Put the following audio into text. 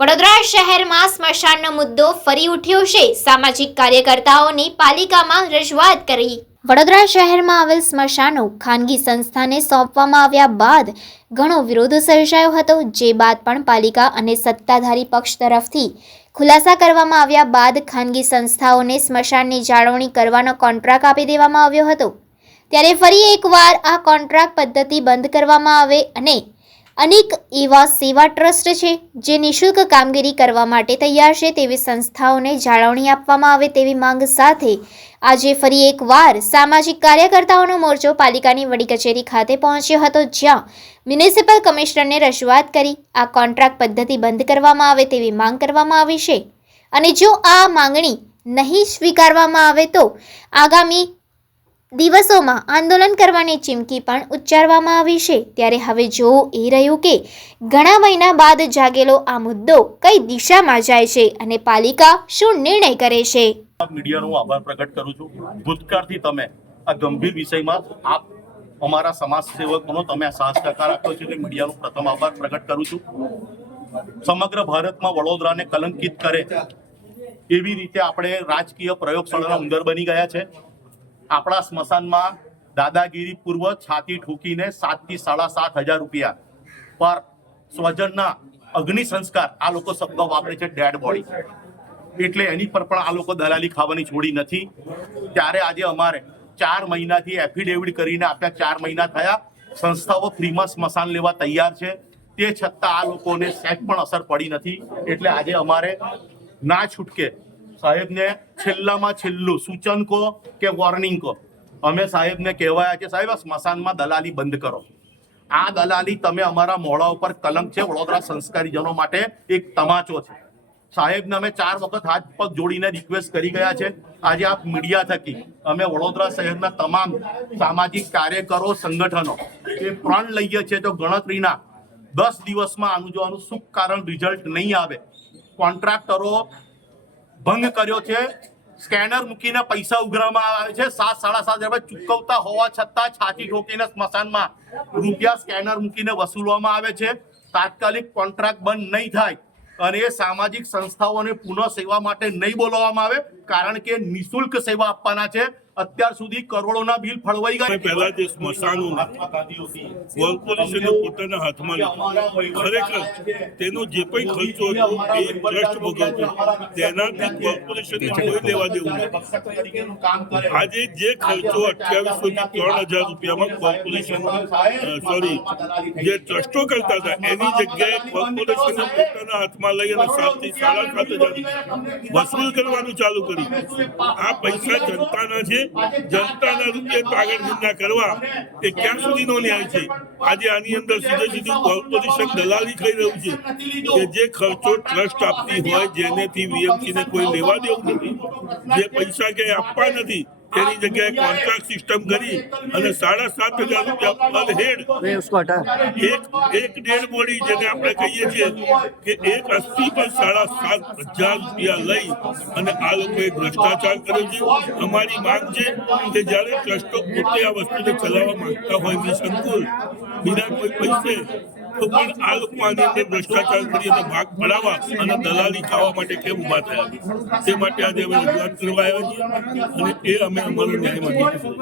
વડોદરા શહેરમાં સ્મશાનનો મુદ્દો ફરી ઉઠ્યો છે। સામાજિક કાર્યકર્તાઓની પાલિકામાં રજૂઆત કરી। વડોદરા શહેરમાં આવેલ સ્મશાનો ખાનગી સંસ્થાને સોંપવામાં આવ્યા બાદ ઘણો વિરોધ સર્જાયો હતો, જે બાદ પણ પાલિકા અને સત્તાધારી પક્ષ તરફથી ખુલાસા કરવામાં આવ્યા બાદ ખાનગી સંસ્થાઓને સ્મશાનની જાળવણી કરવાનો કોન્ટ્રાક્ટ આપી દેવામાં આવ્યો હતો। ત્યારે ફરી એકવાર આ કોન્ટ્રાક્ટ પદ્ધતિ બંધ કરવામાં આવે અને અનેક એવા સેવા ટ્રસ્ટ છે જે નિઃશુલ્ક કામગીરી કરવા માટે તૈયાર છે, તેવી સંસ્થાઓને જાળવણી આપવામાં આવે તેવી માંગ સાથે આજે ફરી એકવાર સામાજિક કાર્યકર્તાઓનો મોરચો પાલિકાની વડી કચેરી ખાતે પહોંચ્યો હતો, જ્યાં મ્યુનિસિપલ કમિશનરને રજૂઆત કરી આ કોન્ટ્રાક્ટ પદ્ધતિ બંધ કરવામાં આવે તેવી માંગ કરવામાં આવી છે અને જો આ માંગણી નહીં સ્વીકારવામાં આવે તો આગામી દિવસોમાં આંદોલન કરવાની ચીમકી પણ ઉચ્ચારવામાં આવી છે। ત્યારે હવે જોવું એ રહ્યું કે ઘણા મહિના બાદ જાગેલો આ મુદ્દો કઈ દિશામાં જાય છે અને પાલિકા શું નિર્ણય કરે છે। મીડિયાનો આભાર પ્રગટ કરું છું। ભૂતકાળથી તમે આ ગંભીર વિષયમાં આપ અમારા સમાજ સેવકોનો તમે સાહસ ટકા રાખ્યો છે, એટલે મીડિયાનો પ્રથમ આભાર પ્રગટ કરું છું। સમગ્ર ભારતમાં વડોદરાને કલંકિત કરે એવી રીતે આપણે રાજકીય પ્રયોગશાળાના ઉંદર બની ગયા છે। આપણા સ્મશાનમાં દાદાગીરી પૂર્વક છાતી ઠોકીને 7 થી 7.5 રૂપિયા પર સ્વજનના અગ્નિ સંસ્કાર આ લોકો શબ્દ વાપરે છે, ડેડ બોડી, એટલે એની પર પણ આ લોકો દલાલી ખાવાની છોડી નથી। ત્યારે આજે અમારે 4 મહિનાથી એફિડેવિટ કરીને આપ્યા, 4 મહિના થયા, સંસ્થાઓ ફ્રીમાં સ્મશાન લેવા તૈયાર છે, તે છતાં આ લોકોને સહેજ પણ અસર પડી નથી। એટલે આજે અમારે ના છૂટકે સાહેબને છેલ્લામાં છેલ્લું સૂચન કહો કે વોર્નિંગ કહો, અમે સાહેબને કહેવાયા છે, સાહેબ આ સ્મશાનમાં દલાલી બંધ કરો। આ દલાલી તમે અમારા મોઢા ઉપર કલંક છે, વડોદરા સંસ્કારીજનો માટે એક તમાચો છે। સાહેબને અમે 4 વખત હાથ પગ જોડીને રિક્વેસ્ટ કરી ગયા છે। આજે આપ મીડિયા થકી અમે વડોદરા શહેરના તમામ સામાજિક કાર્યકરો સંગઠનો એ પ્રણ લઈએ છીએ તો ગણતરીના 10 દિવસમાં આનું જો આનું શું કારણ રિઝલ્ટ નહીં આવે, કોન્ટ્રાક્ટરો ભંગ કર્યો છે, સ્કેનર મૂકીને પૈસા ઉઘરાવવામાં આવે છે, 7-7.5 રૂપિયા ચૂકવતા હોવા છતાં છાતી ઠોકીને સ્મશાનમાં રૂપિયા સ્કેનર મૂકીને વસૂલવામાં આવે છે। તાત્કાલિક કોન્ટ્રાક્ટ બંધ નહીં થાય અને એ સામાજિક સંસ્થાઓને પુનઃ સેવા માટે નહીં બોલાવવામાં આવે, કારણ કે નિઃશુલ્ક સેવા આપવાના છે। અત્યાર સુધી કરોડોના બિલ ફળવાઈ ગયા। પહેલા જે સ્મશાનો કોર્પોરેશને પોતાના હાથમાં લીધું, ખરેખર તેનો જે પણ ખર્ચો હતો એ ટ્રસ્ટ ભોગવતો, તેનાથી કોર્પોરેશનને કોઈ લેવા દેવું નથી। આજે જે ખર્ચો 2800 થી 3000 રૂપિયામાં કોર્પોરેશન જે ટ્રસ્ટો કરતા હતા, એની જગ્યાએ કોર્પોરેશને પોતાના હાથમાં લઈ અને 7 થી 7.5 વસૂલ કરવાનું ચાલુ કર્યું। આ પૈસા જનતાના છે, જનતાના રૂપિયા કાગળના કરવા એ ક્યાં સુધીનો ન્યાય છે? આજે આની અંદર સીધે કોર્પોરેશન દલાલી કરી રહ્યું છે કે જે ખર્ચો ટ્રસ્ટ આપતી હોય, જેનેથી વીએમસી ને કોઈ લેવા દેવું નથી, જે પૈસા ક્યાંય આપવા નથી, તેની જગ્યાએ કોન્ટ્રાક્ટ સિસ્ટમ કરી અને 7.5 રૂપિયા પર હેડ એક ડેડ બોડી, જેને આપણે કહીએ છીએ કે એક અસ્થિ પર 7.5 રૂપિયા લઈ અને આ લોકોએ ભ્રષ્ટાચાર કર્યો છે। અમારી માંગ છે કે જ્યારે ટ્રસ્ટો પોતે આ વસ્તુને ચલાવવા માંગતા હોય નિસંકુલ બિના કોઈ પૈસે, તો પણ આ લોકો આની અંદર ભ્રષ્ટાચાર કરી અને ભાગ પડાવવા અને દલાલી ખાવા માટે કેમ ઉભા થયા? તે માટે આજે અમે રજૂઆત કરવા આવ્યા છીએ અને એ અમે અમારો ન્યાય માંગીએ છીએ।